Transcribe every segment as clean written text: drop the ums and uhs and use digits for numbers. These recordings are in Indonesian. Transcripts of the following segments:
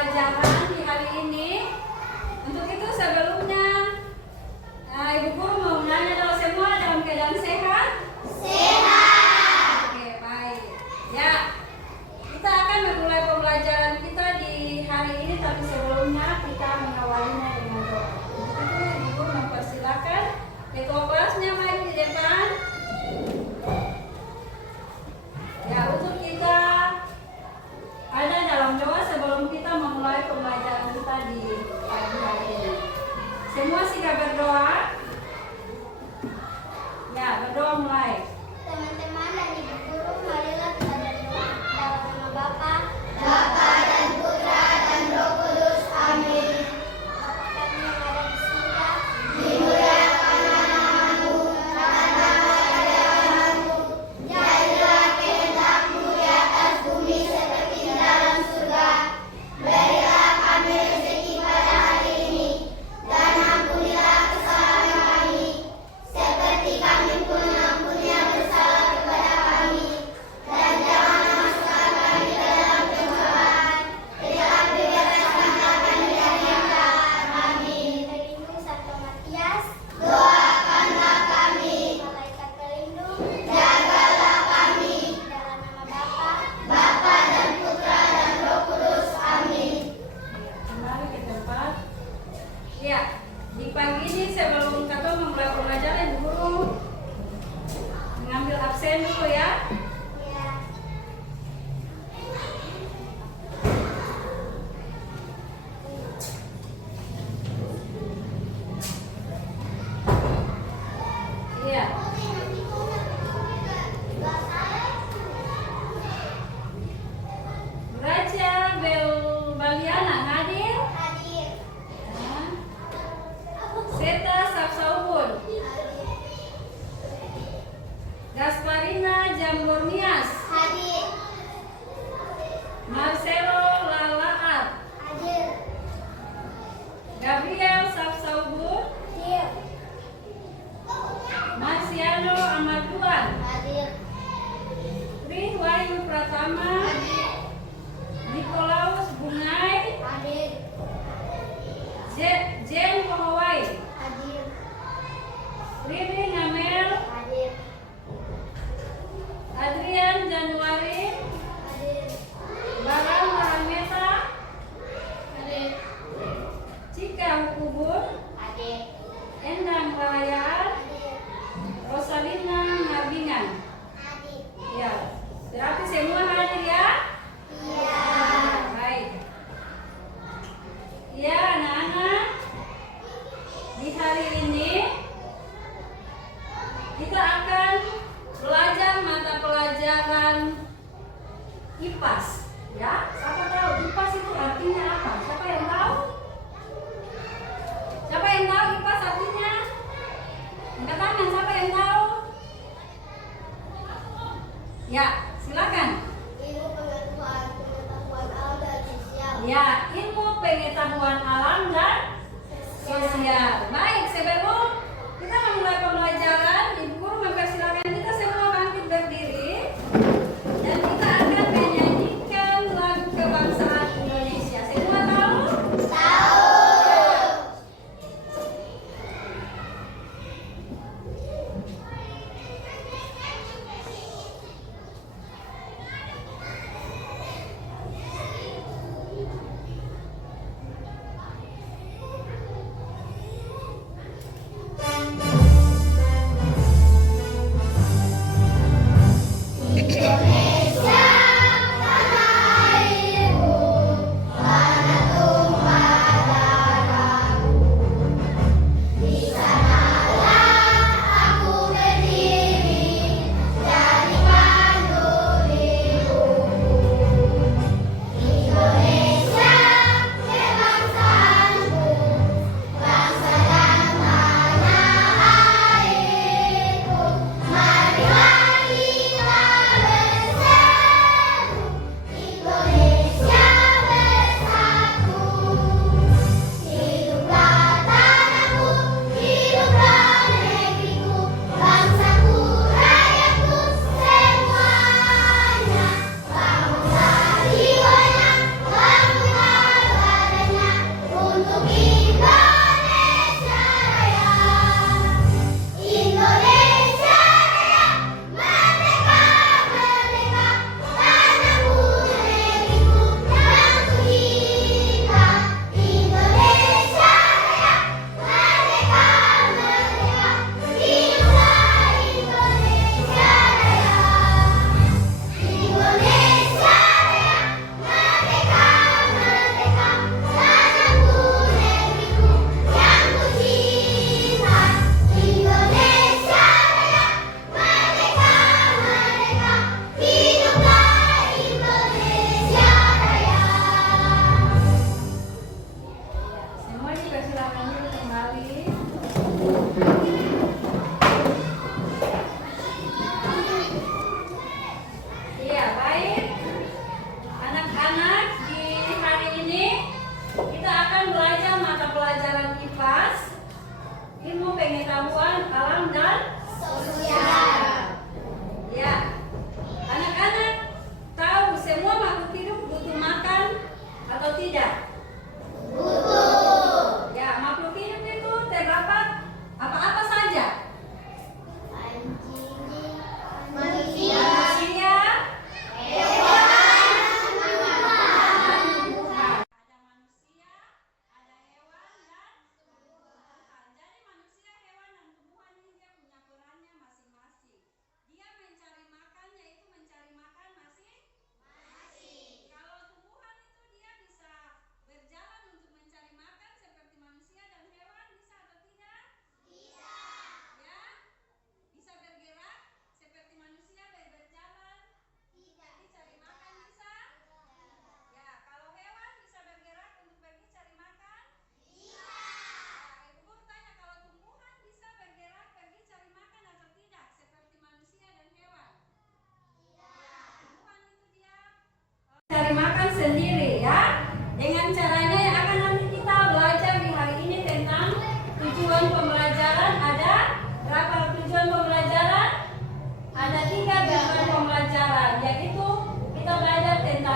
pembelajaran di hari ini. Untuk itu sebelumnya, Ibu Guru mau menanya kalau semua dalam keadaan sehat? Sehat. Oke, baik. Ya, kita akan memulai pembelajaran kita di hari ini, tapi sebelumnya kita mengawalinya dengan doa. Untuk itu Ibu Guru mempersilakan ketua kelasnya maju di depan. Ya, untuk kita ada dalam doa sebelum kita memulai pembelajaran kita di pagi hari ini. Semua siap berdoa? Ya, berdoa mulai. Teman-teman dan Ibu Guru, marilah kita berdoa dalam nama Bapa, dan Putra, dan Roh Kudus. Amin. Bapa kami yang ada di surga, dimuliakanlah namamu, datanglah kerajaanmu, jadilah kehendakmu di atas bumi seperti di dalam surga. Berilah kami rezeki pada hari ini, dan ampunilah kesalahan kami, seperti kami pun mengampuni yang bersalah kepada kami. Dan janganlah masukkan kami ke dalam pencobaan, tetapi bebaskanlah kami dari yang jahat. Amin. Pelindung Santo Matias, doakanlah kami. Malaikat pelindung, jagalah kami. Dalam nama Bapa, dan Putra, dan Roh Kudus. Amin. Kembali ke tempat. Ya, di pagi ini sebelum kita memulai pembelajaran, Ibu Guru mengambil absen dulu ya. Ya. Iya. Raja Belbaliana hadir. Hadir. Ya. Seta Sapsaubun. Gasparina Jambornias. Hadir. Marcelo Lalaat. Hadir. Gabriel Sapsaubun. Hadir. Marciano Amaduan. Hadir. Tri Wahyu Pratama. Hadir. Nikolaus Bungai. Hadir. Jen Kohowai. Hadir. Riri Ngamel. Hadir. Adrian Januari. Hadir. Barang Mahameta. Hadir. Cika Hukubun. Hadir. Endang Rahayaan. Hadir. Rosalina Ngabingan. Hadir. Ya, berarti semua hadir ya? Iya. Baik. Ya, anak-anak, di hari ini kita akan belajar mata pelajaran IPAS. Ya, siapa tahu IPAS itu artinya apa? Siapa yang tahu? Siapa yang tahu IPAS artinya? Angkat tangan, siapa yang tahu? Ya, silakan. Ilmu pengetahuan alam dan sosial. Ya, ilmu pengetahuan alam dan sosial. Baik, sebelum kita memulai pembelajaran, Ibu Guru mempersilakan kita semua bangkit berdiri dan kita akan menyanyikan lagu kebangsaan Indonesia. Semua tahu? Tahu.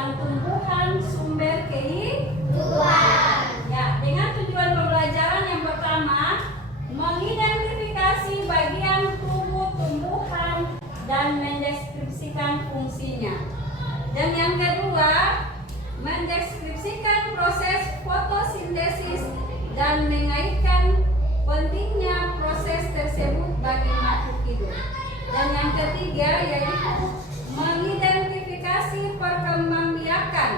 tentang tumbuhan sumber kehidupan. Ya, dengan tujuan pembelajaran yang pertama, mengidentifikasi bagian tubuh tumbuhan dan mendeskripsikan fungsinya. Dan yang kedua, mendeskripsikan proses fotosintesis dan mengaitkan pentingnya proses tersebut bagi makhluk hidup. Dan yang ketiga yaitu mengidentifikasi perkembangbiakan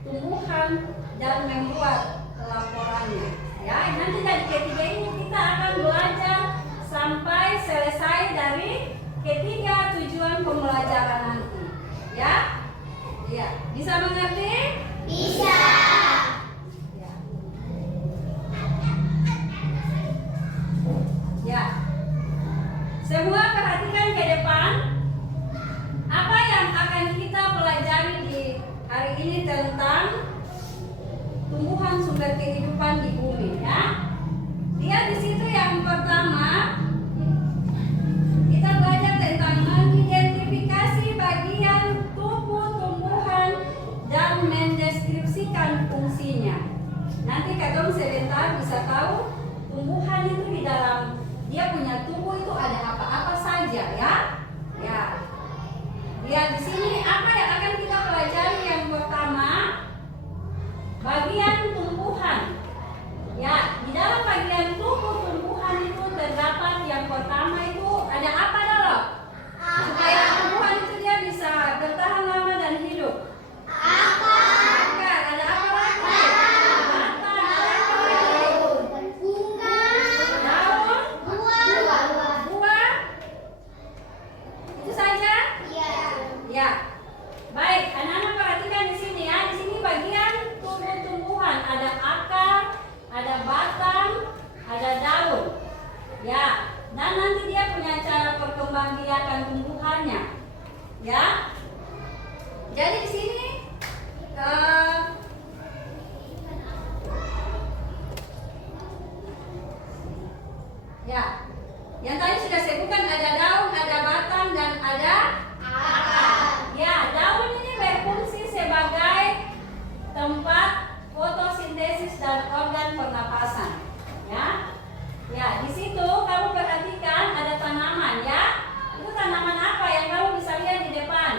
tumbuhan dan membuat laporannya. Ya, nanti dari ketiga ini kita akan belajar sampai selesai dari ketiga tujuan pembelajaran nanti. Ya, ya, bisa mengerti? Bisa. Ya. Ya. Semua perhatikan ke depan. Apa yang akan kita pelajari di hari ini tentang tumbuhan sumber kehidupan di bumi, ya. Lihat di situ yang pertama, kita belajar tentang mengidentifikasi bagian tubuh tumbuhan dan mendeskripsikan fungsinya. Nanti kadang sebentar bisa tahu tumbuhan itu di dalam dia punya tubuh itu ada apa-apa saja, ya. Ya. Lihat di sini apa yang akan kita pelajari yang pertama, bagian tumbuhan. Ya, di dalam bagian tubuh tumbuhan itu terdapat yang pertama itu ada apa dulu? Supaya tumbuhan itu dia bisa bertahan lama dan hidup. Akar, ada apa lagi? Batang, ada apa lagi? Bunga. Daun, buah. Itu saja? Iya. Ya. Baik, anak-anak perhatikan di sini ya. Di sini bagian tubuh tumbuhan ada akar, ada batang, ada daun. Ya. Dan nanti dia punya cara perkembangbiakan tumbuhannya. Ya. Jadi di sini ya. Yang tadi sudah sebutkan ada daun, ada batang dan ada akar. Ya, daun ini berfungsi sebagai tempat fotosintesis dan organ pernapasan. Ya, ya di situ kamu perhatikan ada tanaman, ya. Itu tanaman apa yang kamu bisa lihat di depan?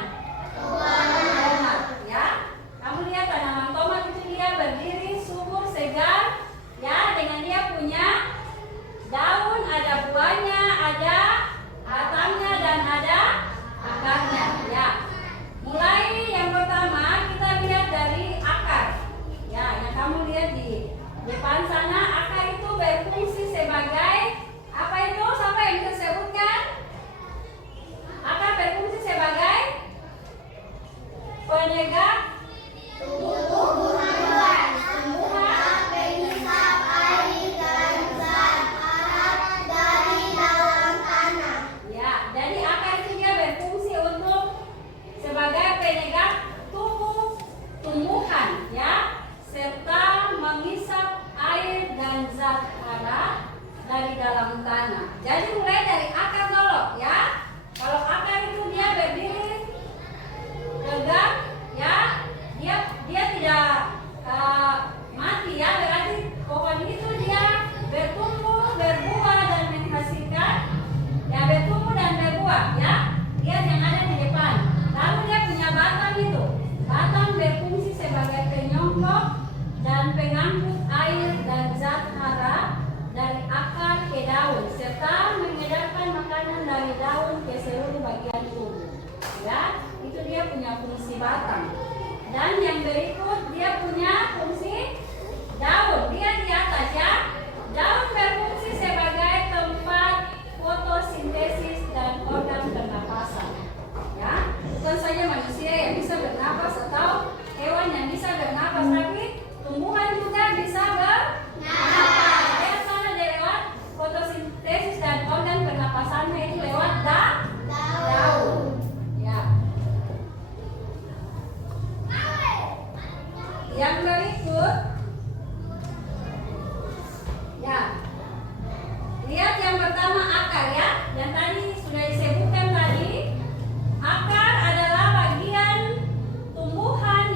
Tomat. Ya, kamu lihat tanaman tomat itu dia berdiri subur segar, ya, dengan dia punya daun, ada buahnya, ada batangnya dan ada akarnya, ya. Mulai yang pertama kita lihat dari akar. Ya, yang kamu lihat di depan sana, akar itu berfungsi sebagai apa itu? Siapa yang bisa sebutkan? Akar berfungsi sebagai penegak tumbuhan. Pengisap air dan zat harap dari dalam tanah. Ya, jadi akar itu dia berfungsi untuk sebagai penegak tumbuhan, ya, serta mengisap air dan zat hara dari dalam tanah. Jadi mulai dari akar dulu, ya. Kalau akar itu dia berdiri tegak, ya, dia tidak mati, ya, berarti pohon itu dia bertumbuh, berbuah dan menghasilkan, ya, bertumbuh dan berbuah, ya. Lihat yang ada di depan. Lalu dia punya batang itu. Batang berfungsi sebagai penyongkok dan pengangkut air dan zat hara dari akar ke daun serta mengedarkan makanan dari daun ke seluruh bagian tubuh. Ya, itu dia punya fungsi batang. Dan yang berikut dia punya fungsi daun. Lihat di atas, ya. Daun berfungsi sebagai tempat fotosintesis dan organ pernapasan. Ya, bukan saja manusia yang bisa bernapas atau hewan yang bisa bernapas, tapi tumbuhan juga bisa bernapas. Lihat sana dia lewat fotosintesis dan organ pernapasannya itu lewat daun. Ya. Yang berikut, ya, lihat yang pertama akar, ya. Yang tadi sudah disebutkan tadi, akar adalah bagian tumbuhan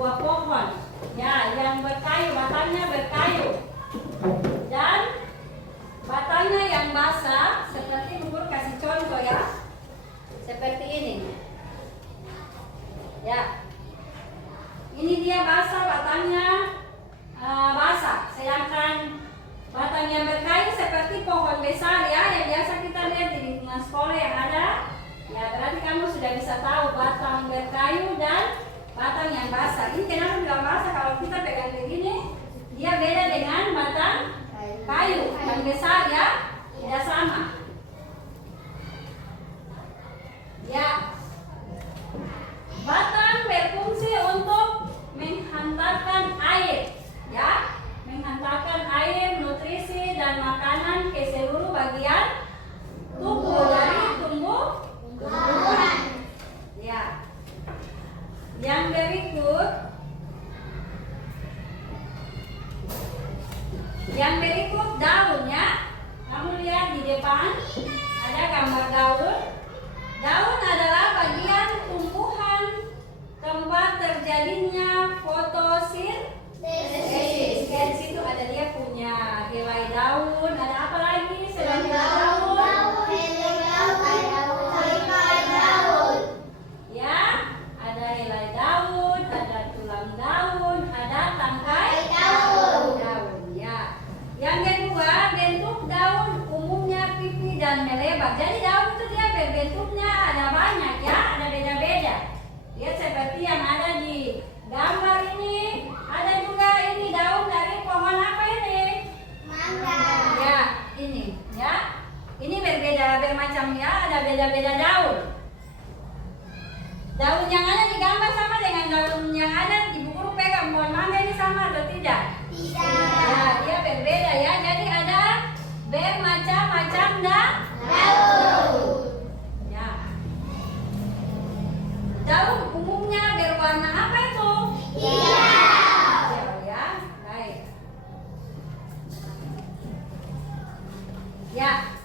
sebuah pohon. Ya, yang berkayu, batangnya berkayu. Dan batangnya yang basah, seperti Bu Guru kasih contoh ya. Seperti ini. Ya. Ini dia basah, batangnya basah. Sedangkan batang yang berkayu seperti pohon besar ya, yang biasa kita lihat di lingkungan sekolah yang ada. Ya, berarti kamu sudah bisa tahu batang berkayu dan batang yang basah. Ini kenapa bilang basah? Kalau kita pegang begini, dia beda dengan batang kayu yang besar ya, tidak sama. Ya, batang berfungsi untuk menghantarkan air, ya, menghantarkan air, nutrisi dan makanan ke seluruh bagian tubuh dari tumbuhan. Ya. Yang berikut daunnya. Kamu lihat di depan ada gambar daun. Daun adalah bagian tumbuhan tempat terjadinya fotosintesis. Di situ ada dia punya helai daun. Ada apa lagi selain daun? Ya, ada helai daun, ada tulang daun, ada tangkai daun. Ya. Yang kedua, bentuk daun umumnya pipi dan melebar. Jadi daun itu dia berbentuknya ada banyak ya, ada beda-beda. Lihat seperti yang ada di gambar ini. Ada juga ini daun dari pohon apa ini? Mangga. Ya, ini ya. Ini berbeda bermacam ya, ada beda-beda daun. Daun yang ada di gambar sama dengan daun yang ada di buku pegang pohon mangga ini sama atau tidak? Tidak. Ya, dia berbeda ya. Jadi ada bermacam-macam daun. Ya. Daun umumnya berwarna apa itu? Hijau. Ya, baik. Ya.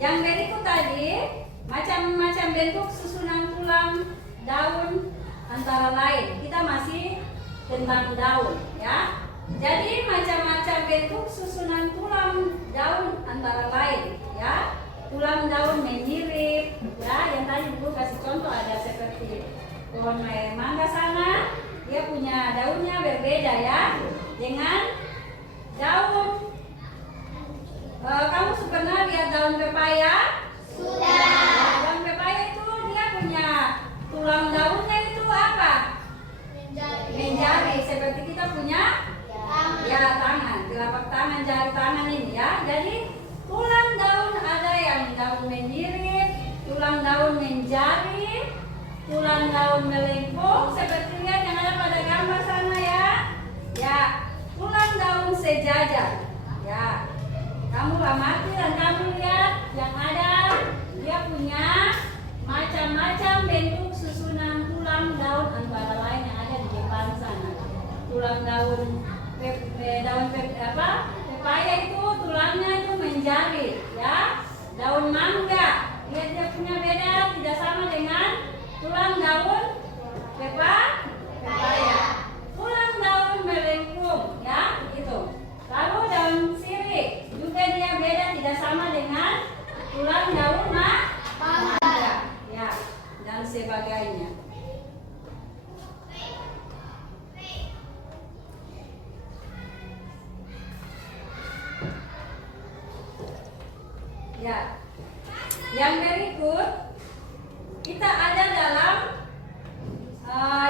Yang berikut tadi macam-macam bentuk susunan tulang daun antara lain. Kita masih tentang daun ya. Jadi macam-macam bentuk susunan tulang daun antara lain ya. Tulang daun menyirip ya, yang tadi Bu kasih contoh ada seperti pohon mangga sana, dia punya daunnya berbeda ya dengan daun. Kamu pernah lihat daun pepaya? Sudah. Daun pepaya itu dia punya tulang daunnya itu apa? Menjari. Seperti kita punya ya tangan, telapak tangan, jari tangan ini ya. Jadi tulang daun ada yang daun menyirip, tulang daun menjari, tulang daun melengkung seperti yang ada pada gambar sana ya. Ya, tulang daun sejajar. Ya. Kamu amati dan kamu lihat yang ada dia punya macam-macam bentuk susunan tulang daun antara lain yang ada di depan sana. Tulang daun pepaya itu tulangnya itu menjari ya. Daun mangga lihat dia punya beda, tidak sama dengan tulang daun pepaya. Tulang daun melengkung ya gitu. Lalu daun sirih juga dia beda, tidak sama dengan tulang daun mangga ya, dan sebagainya. Ya. Yang berikut kita ada dalam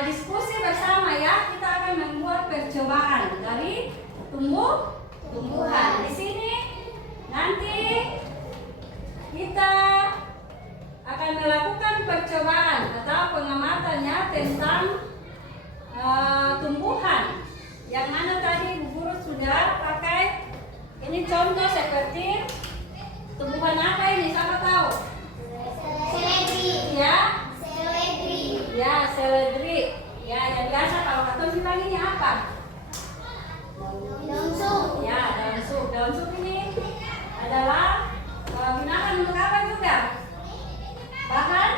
diskusi bersama ya. Kita akan membuat percobaan dari tumbuhan. Di sini nanti kita akan melakukan percobaan atau pengamatannya tentang tumbuhan. Yang mana tadi Bu Guru sudah pakai ini contoh seperti tumbuhan apa ini? Siapa tahu? Seledri. Ya. Seledri. Ya, seledri. Ya, yang biasa kalau kata bilang ini apa? Daun sup. Ya, daun sup. Daun sup ini adalah gunakan untuk apa juga? Bahan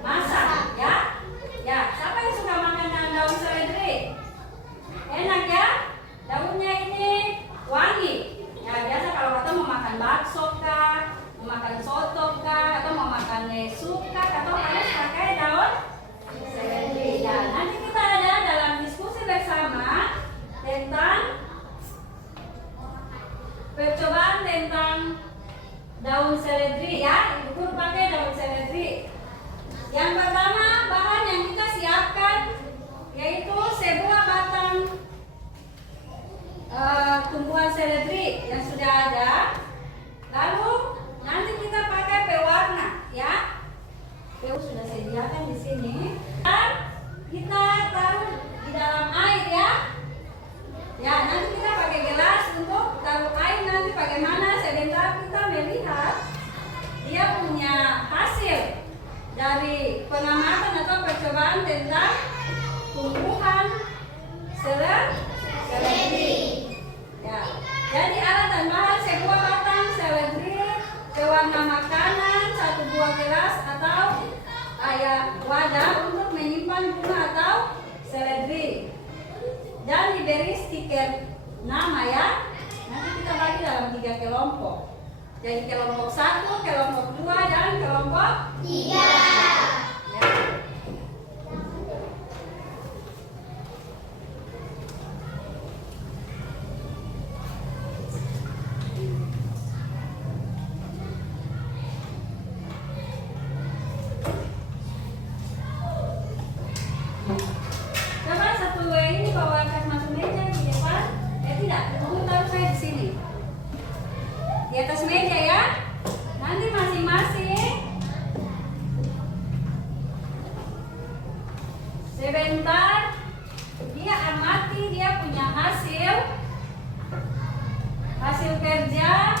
masak. Ya. Ya, siapa yang suka makan percobaan seledri yang sudah ada. Lalu nanti kita pakai pewarna, ya. Sudah saya sediakan di sini. Dan kita taruh di dalam air, ya. Ya, nanti kita pakai gelas untuk taruh air. Nanti bagaimana sebentar kita melihat dia punya hasil dari pengamatan atau percobaan tentang tumbuhan seledri. Ya. Jadi alat dan bahan sebuah batang seledri, pewarna makanan, 1 buah gelas atau wadah untuk menyimpan bunga atau seledri. Dan diberi stiker nama, ya. Nanti kita bagi dalam 3 kelompok. Jadi kelompok 1, kelompok 2, dan kelompok 3. Ya. Coba satu ini bawa kas masuk meja di depan. Tidak, kamu taruh saya di sini. Di atas meja, ya. Nanti masing-masing sebentar dia amati dia punya hasil kerja.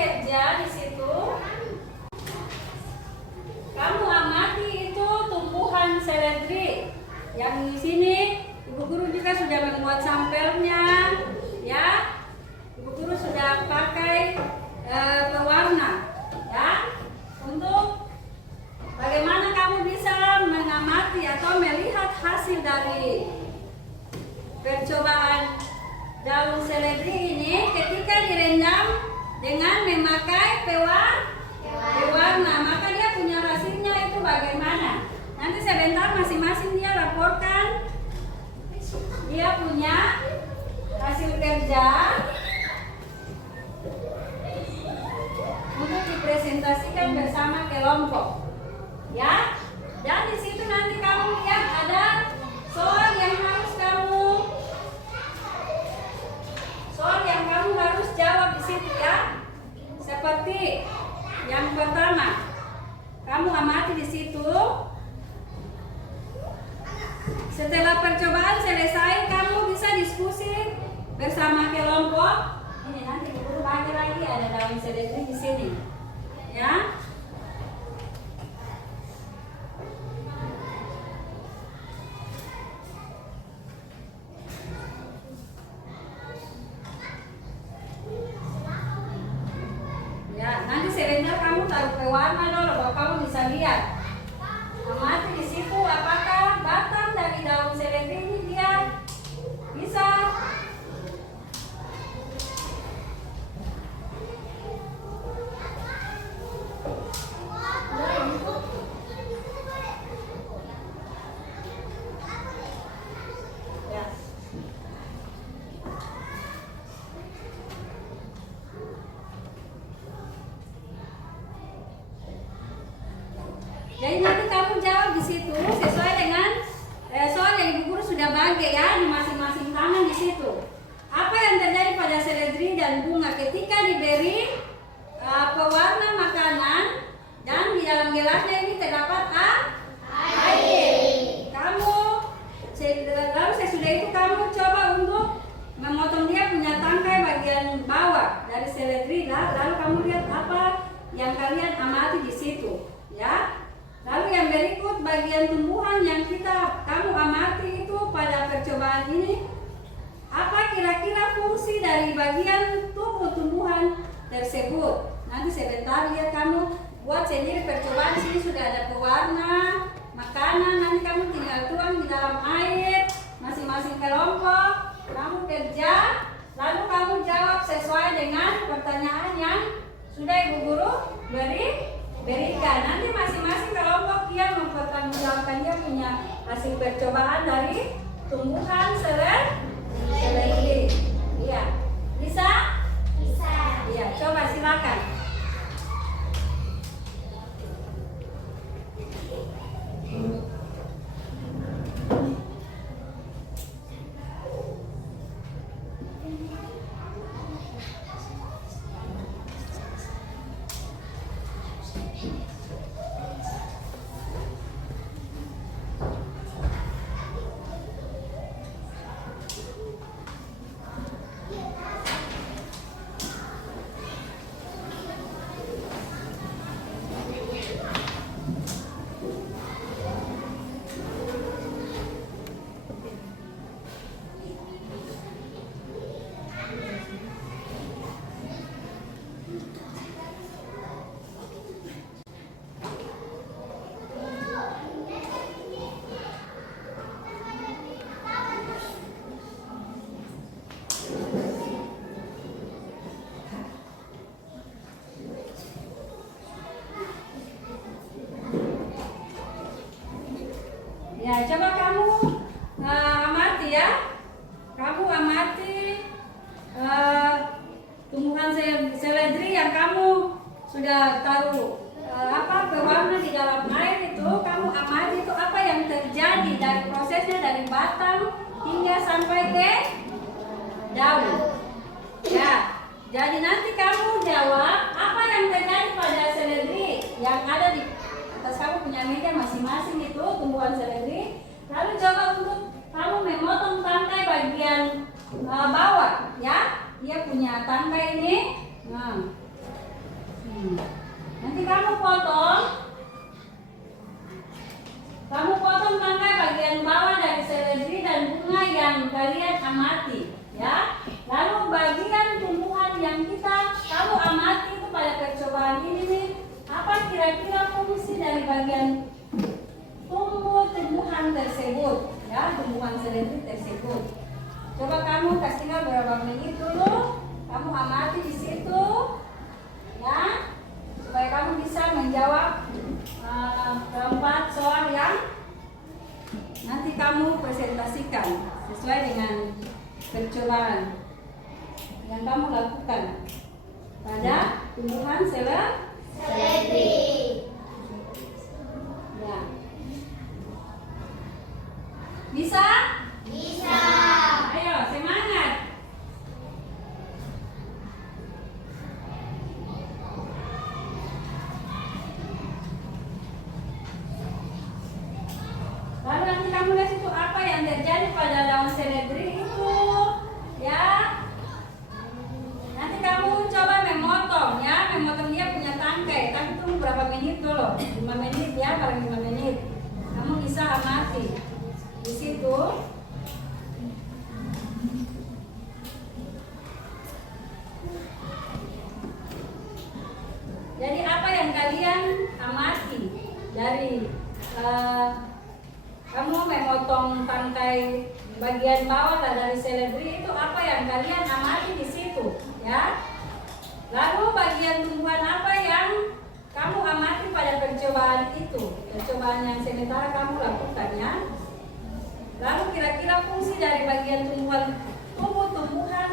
Kerja di situ, kamu amati itu tumbuhan seledri. Yang di sini Ibu Guru juga sudah membuat sampelnya, ya. Ibu Guru sudah pakai pewarna, ya, untuk bagaimana kamu bisa mengamati atau melihat hasil dari percobaan daun seledri ini ketika direndam dengan memakai pewarna, maka dia punya hasilnya itu bagaimana. Nanti sebentar masing-masing dia laporkan dia punya hasil kerja untuk dipresentasikan bersama kelompok, ya. Dan di situ nanti kamu lihat ada soal yang harus kamu harus jawab di situ, ya. Seperti yang pertama, kamu amati di situ. Setelah percobaan selesai, kamu bisa diskusi bersama kelompok. Ini nanti Guru bagi lagi ada daun seledri di sini, ya. Nanti sebentar kamu taruh pewarna dulu, baru kamu bisa lihat. Amati di situ apakah batang dari daun seledri ini dia bisa Jadi nanti kamu jawab di situ sesuai dengan soal yang Ibu Guru sudah bagi, ya, di masing-masing tangan di situ. Apa yang terjadi pada seledri dan bunga ketika diberi pewarna makanan dan di dalam gelasnya ini terdapat air. Lalu sesudah itu kamu coba untuk memotong dia punya tangkai bagian bawah dari seledri, lalu kamu lihat apa yang kalian amati di situ, ya. Lalu yang berikut bagian tumbuhan yang kamu amati itu pada percobaan ini Apa kira-kira fungsi dari bagian tubuh tumbuhan tersebut? Nanti sebentar lihat kamu buat sendiri percobaan. Sini sudah ada pewarna makanan. Nanti kamu tinggal tuang di dalam air. Masing-masing kelompok kamu kerja, lalu kamu jawab sesuai dengan pertanyaan yang sudah Ibu Guru berikan. Nanti masing-masing kelompok dia mempertanggungjawabkan dia punya hasil percobaan dari tumbuhan seledri. Iya, bisa? Bisa. Iya, coba silakan. Ya, coba kamu amati ya. Kamu amati tumbuhan seledri yang kamu sudah taruh pewarna di dalam air itu. Kamu amati itu apa yang terjadi dari prosesnya dari batang hingga sampai ke daun. Ya, jadi nanti kamu jawab apa yang terjadi pada seledri yang ada di atas kamu punya meja masing-masing itu tumbuhan seledri. Lalu coba untuk kamu memotong tangkai bagian bawah ya. Dia punya tangkai ini. Nanti kamu potong tangkai bagian bawah dari seledri dan bunga yang kalian amati ya. Lalu bagian tumbuhan yang kamu amati itu pada percobaan ini nih. Apa kira-kira fungsi dari bagian tumbuhan tersebut ya, tumbuhan seledri tersebut? Coba kamu kasihkan beberapa menit dulu, kamu amati di situ ya, supaya kamu bisa menjawab keempat soal yang nanti kamu presentasikan sesuai dengan percobaan yang kamu lakukan pada tumbuhan seledri. Ya. Bisa? Bisa. Ayo, semangat. Lalu nanti kamu lihat itu apa yang terjadi pada daun seledri itu, ya. Nanti kamu coba memotong ya, memotong dia punya tangkai. Tapi tunggu berapa menit dulu, 5 menit ya, paling 5 menit. Kamu bisa amati di situ. Jadi apa yang kalian amati dari kamu memotong tangkai bagian bawah dari seledri itu, apa yang kalian amati di situ ya. Lalu bagian tumbuhan apa yang kamu amati pada percobaan itu, percobaan yang sementara kamu lakukan ya. Lalu kira-kira fungsi dari bagian tumbuhan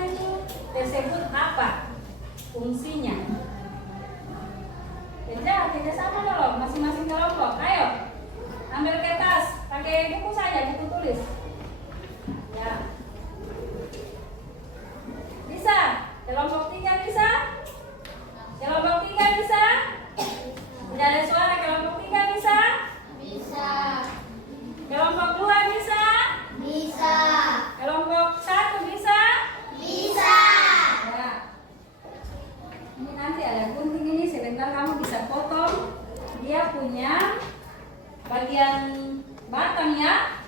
itu tersebut apa fungsinya? Kerja sama dulu, masing-masing kelompok. Ayo, ambil kertas, pakai buku saja, buku tulis. Ya. Bisa? Kelompok 3 bisa? Kelompok 3 bisa? Tidak ada suara, kelompok 3 bisa? Bisa. Kelompok 2 bisa? Bisa. Kelompok 1 bisa? Bisa. Ya. Ini nanti ada gunting ini, sebentar kamu bisa potong. Dia punya bagian batang ya.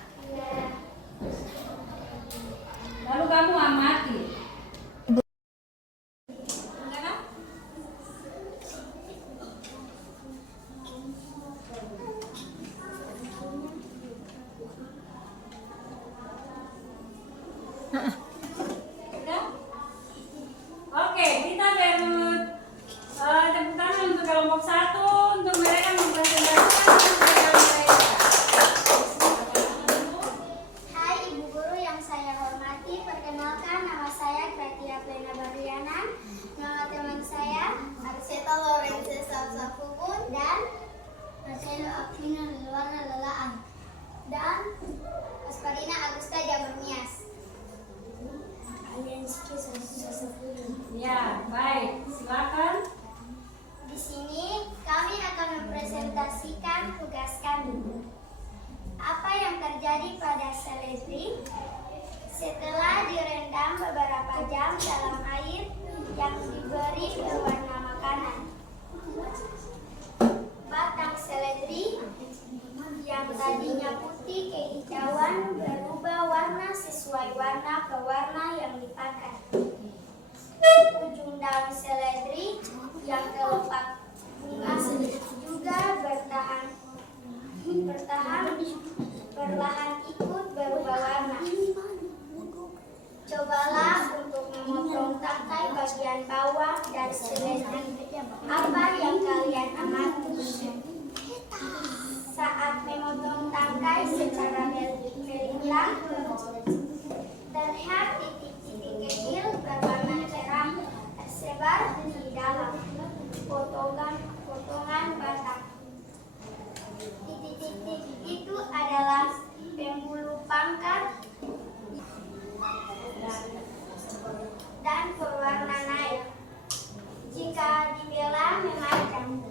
Lalu kamu terjadi pada seledri setelah direndam beberapa jam dalam air yang diberi berwarna makanan. Batang seledri yang tadinya putih kehijauan berubah warna sesuai warna pewarna yang dipakai. Ujung daun seledri yang kelopak bunga juga perlahan ikut berubah warna. Cobalah untuk memotong tangkai bagian bawah dari seledri. Apa yang kalian amati? Saat memotong tangkai secara melimpah, terlihat titik-titik kecil berwarna cerah tersebar di dalam potongan batang. Titik-titik itu adalah pembuluh pangkat dan berwarna naik. Jika dibelah memanjang,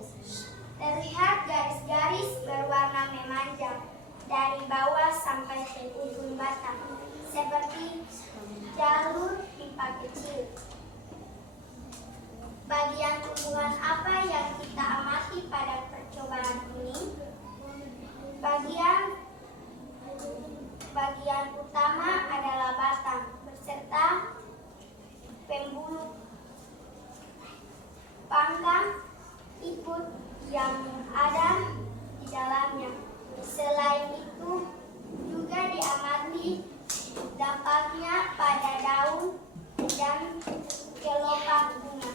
terlihat garis-garis berwarna memanjang dari bawah sampai ke ujung batang, seperti jalur pipa kecil. Bagian tumbuhan apa yang kita amati pada percobaan ini? Bagian utama adalah batang beserta pembuluh pangkal ikut yang ada di dalamnya. Selain itu juga diamati dampaknya pada daun dan kelopak bunga.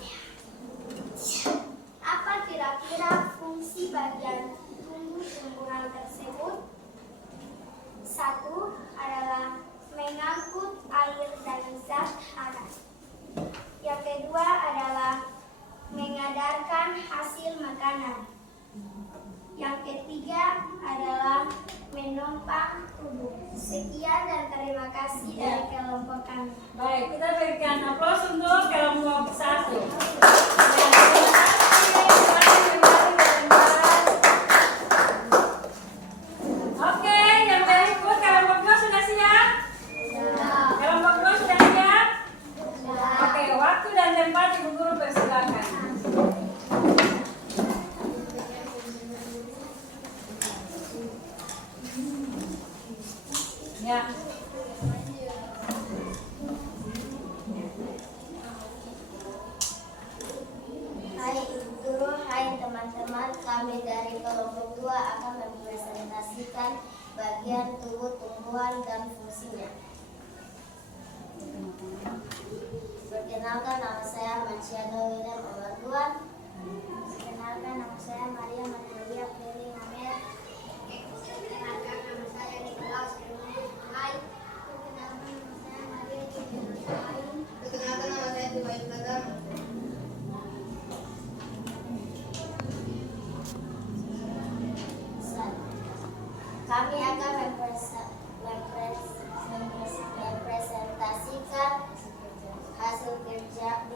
Apa kira-kira fungsi bagian tumbuhan tersebut? Satu adalah mengangkut air dan zat hara. Yang kedua adalah mengedarkan hasil makanan. Yang ketiga adalah menopang tubuh. Sekian dan terima kasih dari kelompok kami. Baik, kita berikan aplaus untuk kelompok 1. Oke, yang berikut kelompok 2 sudah siap? Kelompok 2 sudah siap? Oke, waktu dan tempat Ibu Guru persilakan. Ya. Hai Ibu Guru, hai teman-teman, kami dari kelompok 2 akan mempresentasikan bagian tubuh tumbuhan dan fungsinya. Perkenalkan, nama saya Manciano William Owarduan. Perkenalkan, nama saya Maria Manulia Peli Mamer. Perkenalkan, nama saya Nikolaus Herman. Hai. Perkenalkan, nama saya Maria Juliana. Perkenalkan, nama saya Dubai Kadam. Kami akan mempresentasikan hasil kerja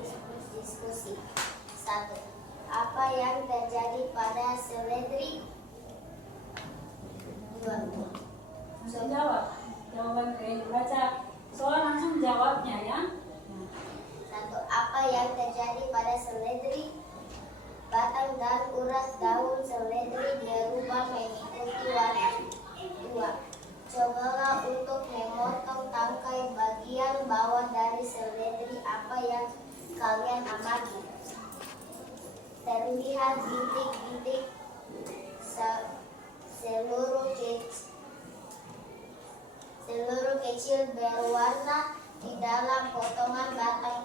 diskusi. 1. Apa yang terjadi pada seledri? 2. Langsung jawab. Jawaban baca soal langsung jawabnya ya. 1. Apa yang terjadi pada seledri? Batang dan uras daun seledri berubah mengikuti warna. 2. Cobalah untuk memotong tangkai bagian bawah dari seledri. Apa yang kalian amati? Terlihat bintik-bintik seluruh kecil berwarna di dalam potongan batang.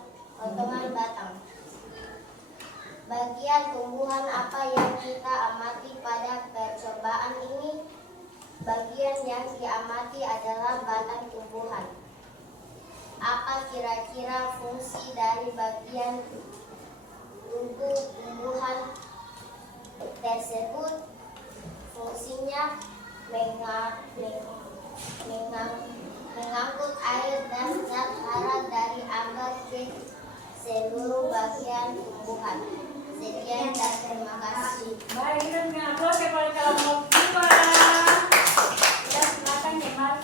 Bagian tumbuhan apa yang kita amati pada percobaan ini? Bagian yang diamati adalah batang tumbuhan. Apa kira-kira fungsi dari bagian tubuh tumbuhan tersebut? Fungsinya mengangkut air dan zat hara dari akar ke seluruh bagian tumbuhan. Sekian dan terima kasih. Baik, kita berikan aplaus kepada kelompok 2. Ya, silakan ya, Mas.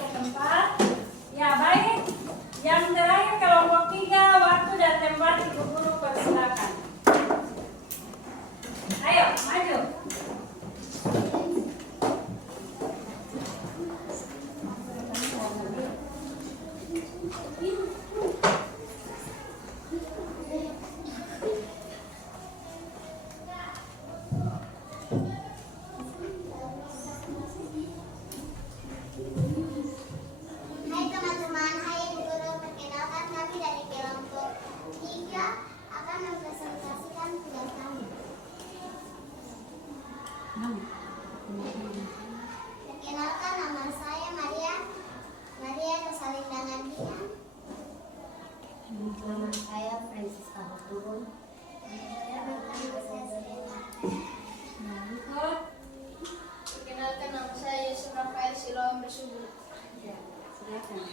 Ya, silakan.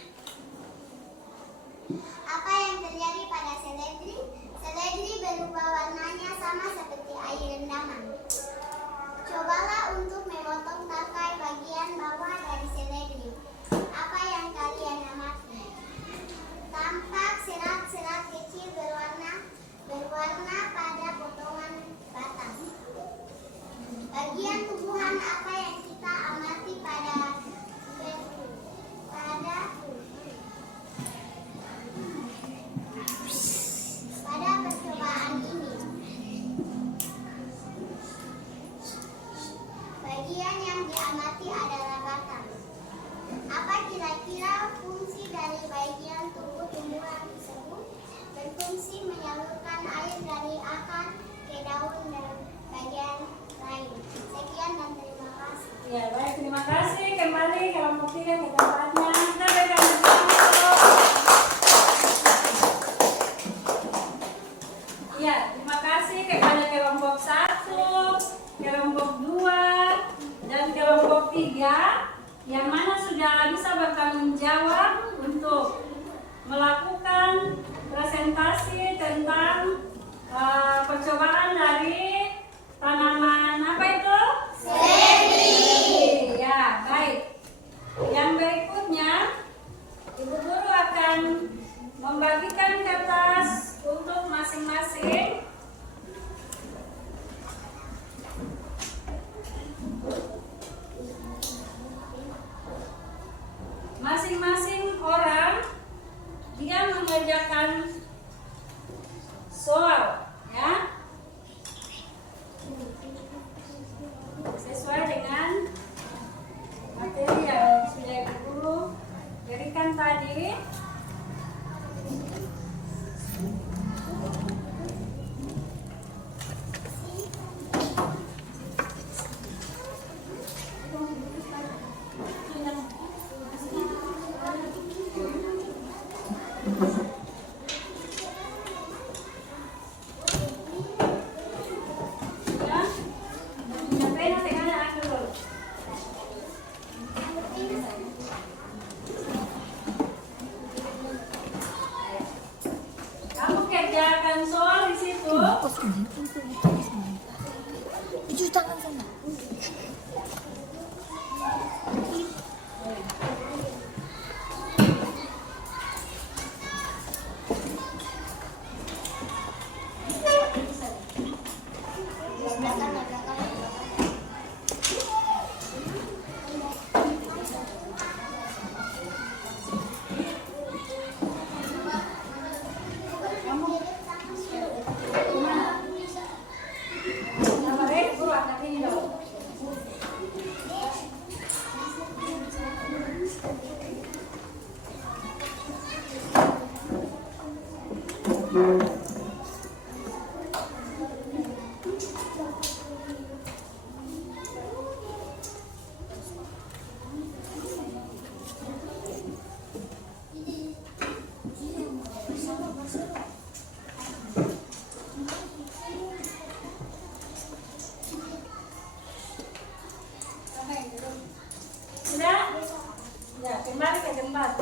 Apa yang terjadi pada seledri? Seledri berubah warnanya sama seperti air rendaman. Cobalah untuk memotong tangkai bagian bawah dari seledri. Apa yang kalian amati? Tampak serat-serat kecil berwarna pada potongan batang. Bagian tubuhan apa yang kita amati pada percobaan ini? Bagian yang diamati adalah batang. Apa kira-kira fungsi dari bagian tubuh tumbuhan tersebut? Berfungsi menyalurkan air dari akar ke daun dan bagian lain. Sekian dan terima kasih. Ya, baik, terima kasih. Kembali kelompok 3 ke tempatnya. Kita berikan tepuk ya, terima kasih kepada kelompok 1, kelompok 2, dan kelompok 3 yang mana sudah bisa bertanggung jawab untuk melakukan presentasi tentang percobaan dari tanaman apa itu? Seledri. Ya, baik. Yang berikutnya, Ibu Guru akan membagikan kertas untuk masing-masing. Masing-masing orang dia mengerjakan soal, ya, sesuai dengan materi yang sudah Ibu Guru berikan tadi. Kamu kerjakan soal di situ. Cuci tangan sana. Guru angkat ini dong. Sudah? Ya, kembali ke tempat.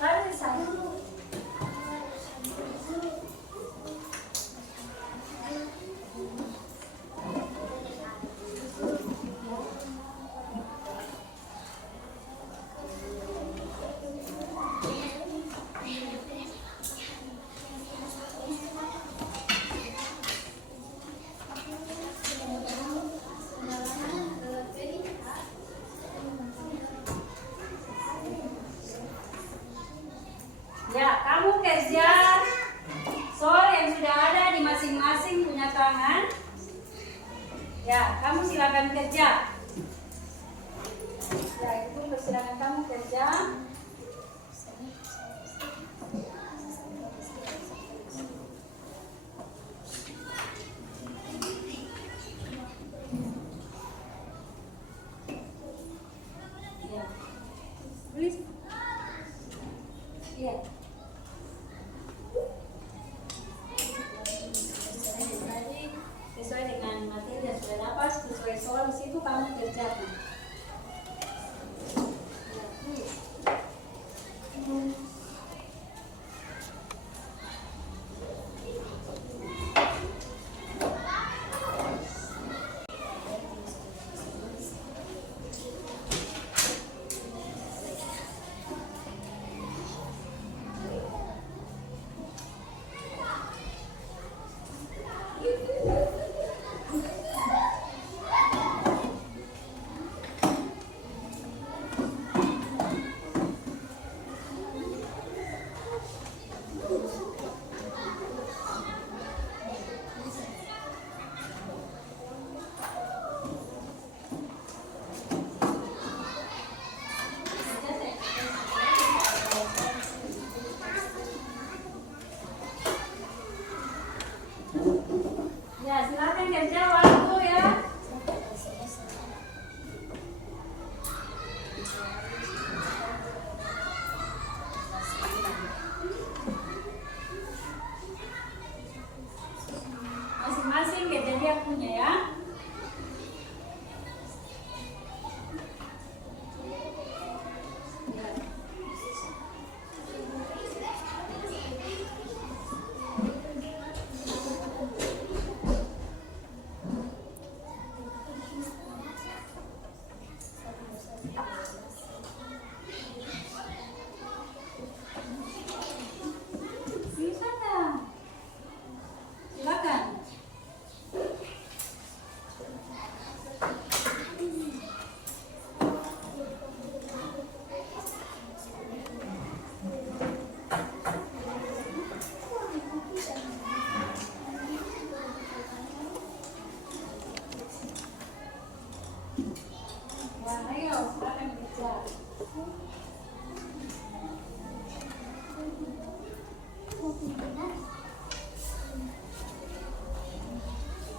Taruh di sana. Ya, kamu kerja soal yang sudah ada di masing-masing punya tangan. Ya, kamu silakan kerja. Ya, itu persilakan kamu kerja. Ya. Tulis. Iya. Sesuai dengan materi yang sudah dapat, sesuai soal kamu kerjakan. Ya, silakan kerja waktu ya. Masing-masing kerja dia punya ya. Bisa tak? Silakan. Wah, ayo, silakan kerja.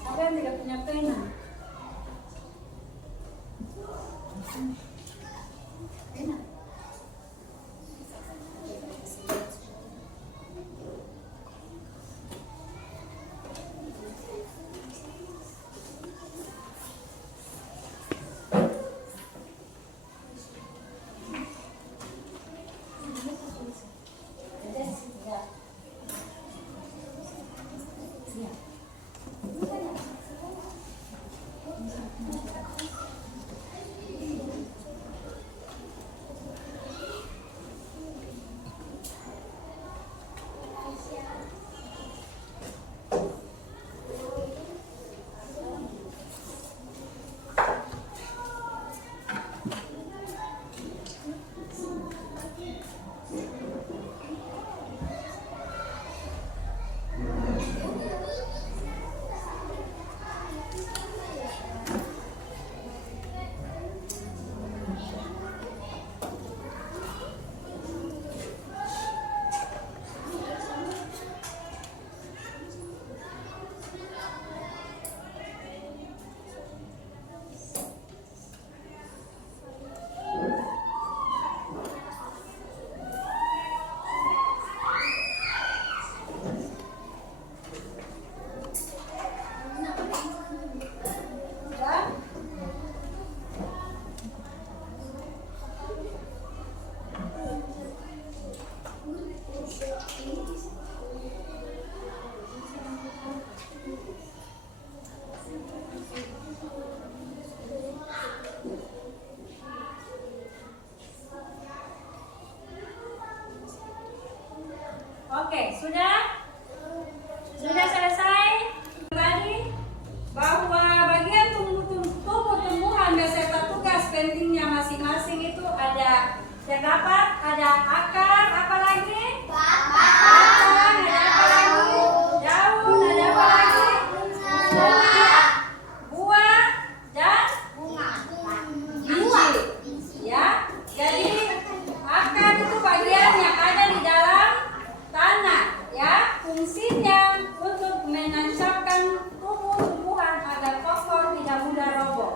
Siapa yang tidak punya pena? Pena. Oke, sudah? Sudah selesai? Kembali bahwa bagian tumbuh-tumbuhan beserta tugas pentingnya masing-masing itu ada terdapat, ada akar, apa lagi? Batang, ada apa lagi? Daun, ada apa lagi? Buah, dan biji. Ya, jadi akar itu bagian yang ada di dalam tanah, ya, fungsinya untuk menancapkan tumbuh-tumbuhan agar kokoh tidak mudah roboh.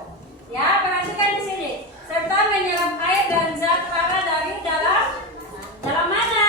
Ya, perhatikan di sini. Serta menyerap air dan zat hara dari dalam mana?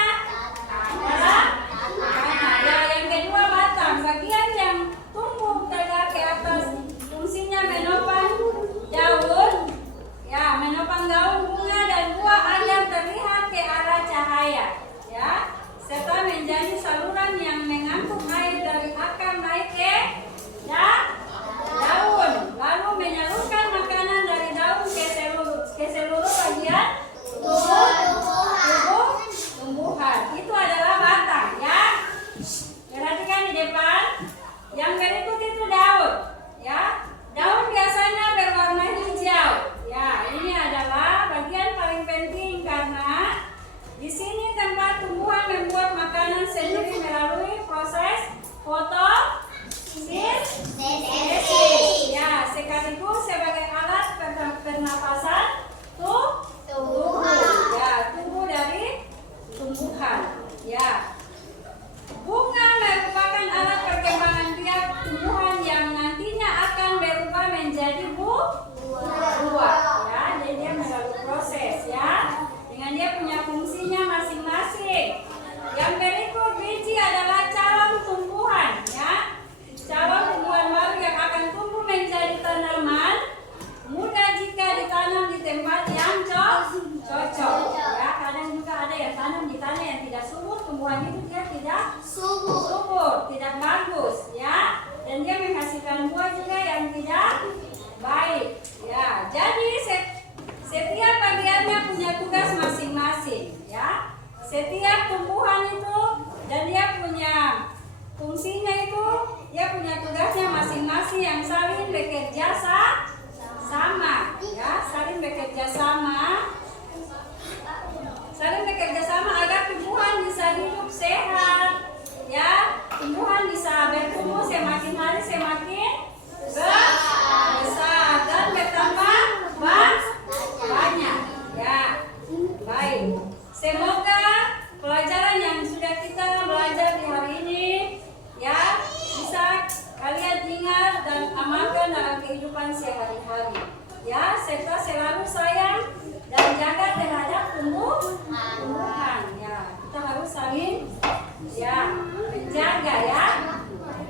Ya, menjaga ya.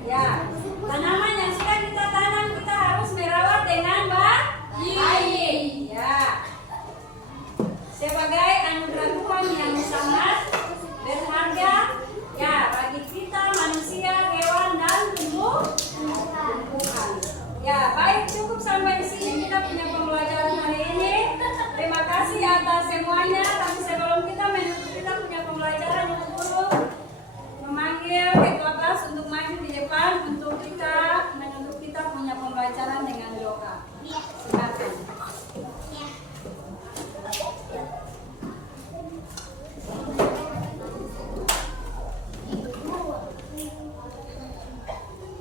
Ya, tanaman yang sudah kita tanam kita harus merawat dengan baik. Ya. Sebagai anugerah Tuhan yang sangat berharga ya bagi kita manusia, hewan dan tumbuhan. Ya, baik cukup sampai di sini kita punya pembelajaran hari ini. Terima kasih atas semuanya. Tapi sebelum kita menutup kita punya pembelajaran Ibu Guru memanggil ketua kelas untuk maju di depan untuk kita menutup kita punya pembelajaran dengan doa. Silakan.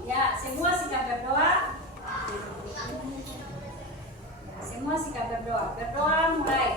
Ya, semua sikap berdoa. Semua sikap berdoa. Berdoa mulai.